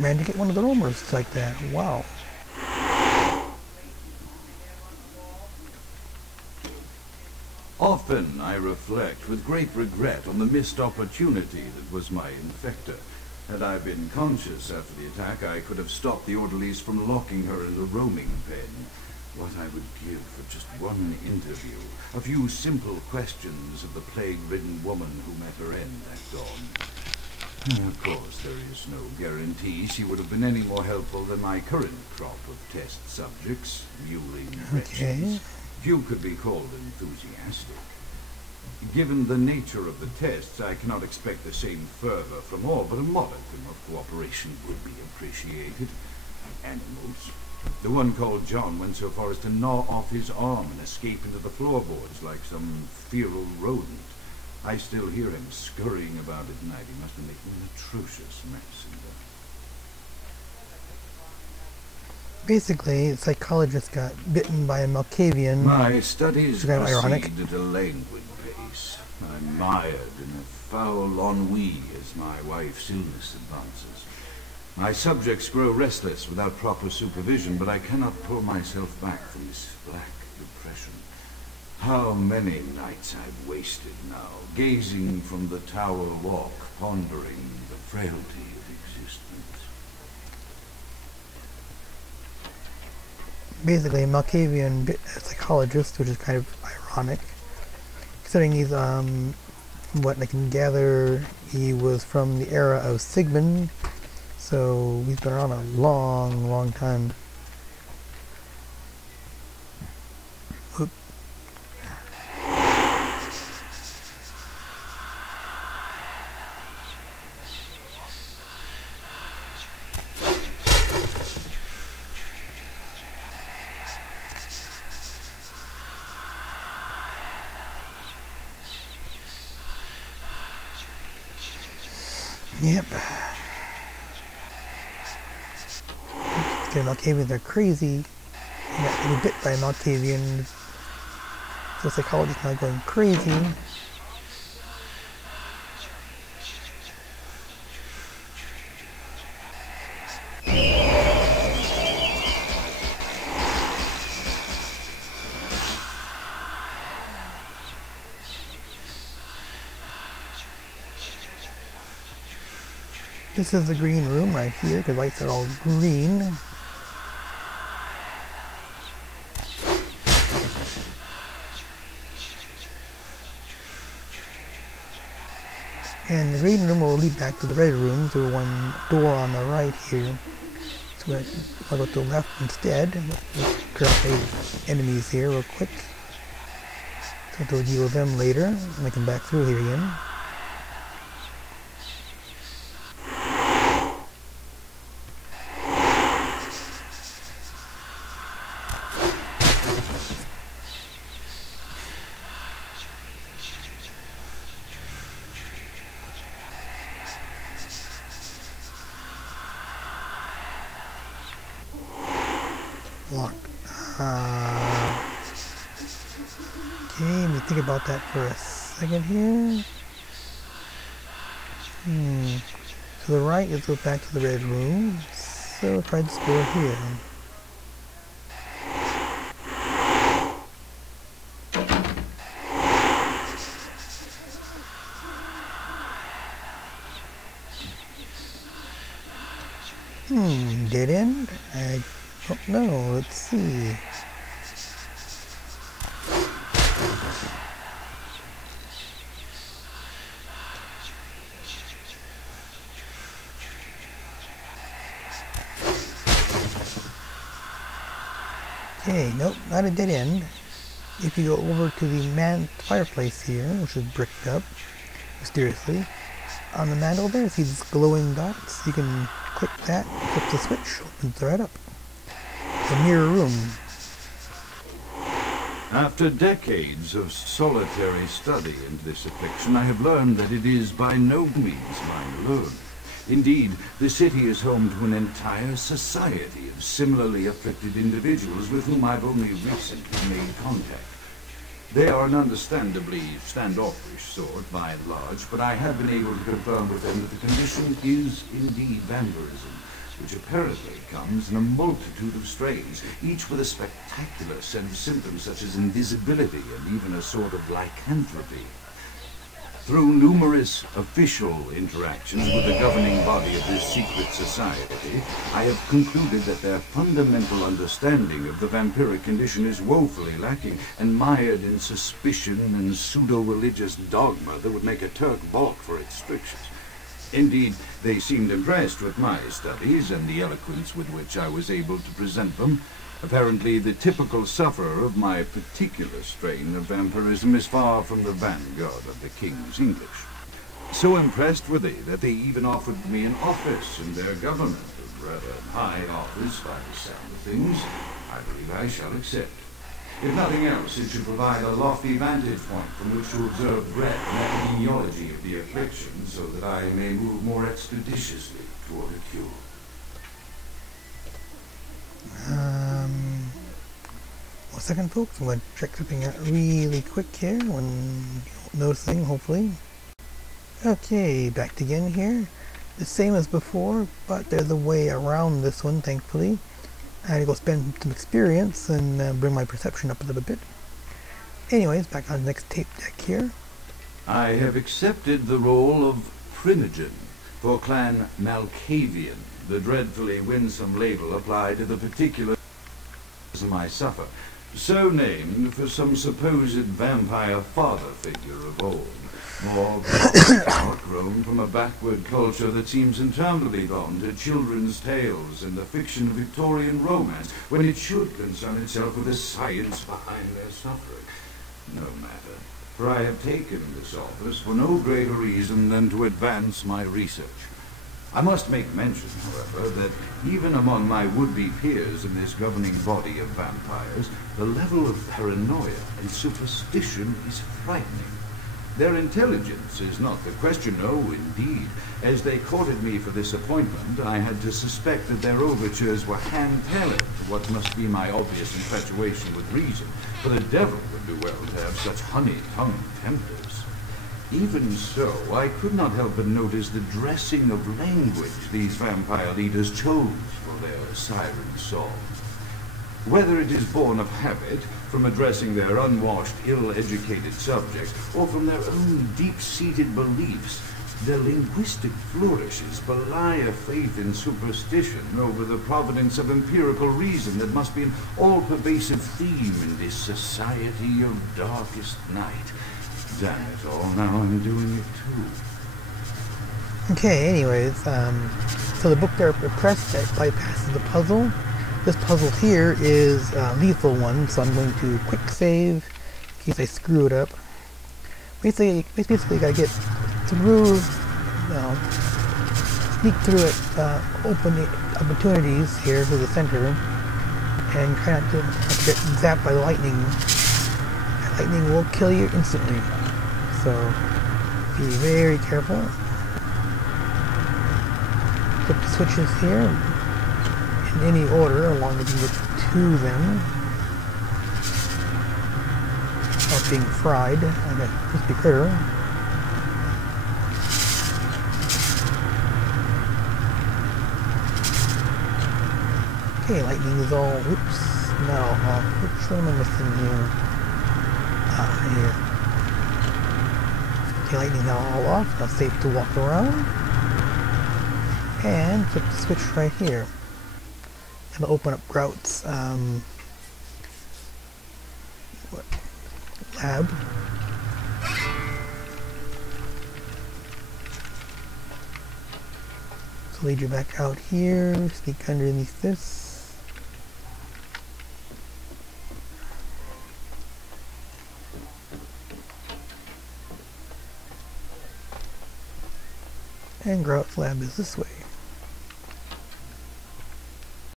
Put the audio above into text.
managed to get one of the roamers like that. Wow. Often I reflect with great regret on the missed opportunity that was my infector. Had I been conscious after the attack, I could have stopped the orderlies from locking her in a roaming pen. What I would give for just one interview, a few simple questions of the plague-ridden woman who met her end that dawn. Of course, there is no guarantee she would have been any more helpful than my current crop of test subjects, mewling wretches. Few could be called enthusiastic. Given the nature of the tests, I cannot expect the same fervor from all, but a modicum of cooperation would be appreciated. Animals. The one called John went so far as to gnaw off his arm and escape into the floorboards like some feral rodent. I still hear him scurrying about at night. He must be making an atrocious mess in there. Basically, a psychologist got bitten by a Malkavian. My studies kind of ironic. proceed at a languid pace. I'm mired in a foul ennui as my wife's illness advances. My subjects grow restless without proper supervision, but I cannot pull myself back from this black depression. How many nights I've wasted now, gazing from the tower walk, pondering the frailty of existence. Basically, a Malkavian bit a psychologist, which is kind of ironic, considering he's, from what I can gather, he was from the era of Sigmund, so he's been around a long, long time. Oop. Yep. Okay, Malkavians are crazy. He got bit by a Malkavian. So the psychologist now going crazy. This is the green room right here. The lights are all green. And the green room will lead back to the red room through one door on the right here. So I'll go to the left instead. Let's clear out the enemies here real quick. So we'll deal with them later. And I come back through here again. Locked. Okay, let me think about that for a second here. To the right, let's go back to the red room. So we'll try this door here. Dead end? I don't know. Let's see. Okay, nope, not a dead end. If you go over to the fireplace here, which is bricked up, mysteriously, on the mantle there, see these glowing dots? You can click that, flip the switch, opens right up. It's a mirror room. After decades of solitary study into this affliction, I have learned that it is by no means mine alone. Indeed, the city is home to an entire society of similarly afflicted individuals with whom I've only recently made contact. They are an understandably standoffish sort, by and large, but I have been able to confirm with them that the condition is indeed vampirism. which apparently comes in a multitude of strains, each with a spectacular set of symptoms such as invisibility and even a sort of lycanthropy. Through numerous official interactions with the governing body of this secret society, I have concluded that their fundamental understanding of the vampiric condition is woefully lacking and mired in suspicion and pseudo-religious dogma that would make a Turk balk for its strictures. Indeed, they seemed impressed with my studies and the eloquence with which I was able to present them. Apparently, the typical sufferer of my particular strain of vampirism is far from the vanguard of the King's English. So impressed were they that they even offered me an office in their government, a rather high office by the sound of things. I believe I shall accept. If nothing else, it should provide a lofty vantage point from which to observe breadth and epidemiology of the affliction, so that I may move more expeditiously toward a cure. One second, folks. I'm going to check something out really quick here. One noticing, hopefully. Okay, back again here. The same as before, but there's a way around this one, thankfully. I had to go spend some experience and bring my perception up a little bit. Anyways, back on the next tape deck here. I have accepted the role of Primogen for Clan Malkavian, the dreadfully winsome label applied to the particular I suffer, so named for some supposed vampire father figure of old, more outgrown from a backward culture that seems interminably bound to children's tales and the fiction of Victorian romance, when it should concern itself with the science behind their suffering. No matter, for I have taken this office for no greater reason than to advance my research. I must make mention, however, that even among my would-be peers in this governing body of vampires, the level of paranoia and superstition is frightening. Their intelligence is not the question, no, indeed. As they courted me for this appointment, I had to suspect that their overtures were hand-tailored to what must be my obvious infatuation with reason, for the devil would do well to have such honey-tongued tempters. Even so, I could not help but notice the dressing of language these vampire leaders chose for their siren song. Whether it is born of habit, from addressing their unwashed, ill-educated subjects, or from their own deep-seated beliefs, their linguistic flourishes belie a faith in superstition over the providence of empirical reason that must be an all-pervasive theme in this society of darkest night. Damn it all, now I'm doing it too. Okay, anyways, so the book there pressed that bypasses the puzzle. This puzzle here is a lethal one, so I'm going to quick save in case I screw it up. Basically gotta get through, sneak through it, open the opportunities here to the center, and try not to get zapped by lightning. Lightning will kill you instantly, so be very careful. Flip the switches here in any order, along with you get to them without being fried like a crispy critter. Okay, lightning is all, oops, no, which one am I missing here? Here. Okay, lightning now all off, now safe to walk around. And flip the switch right here. And open up Grout's lab. So lead you back out here, sneak underneath this. And Grout's lab is this way.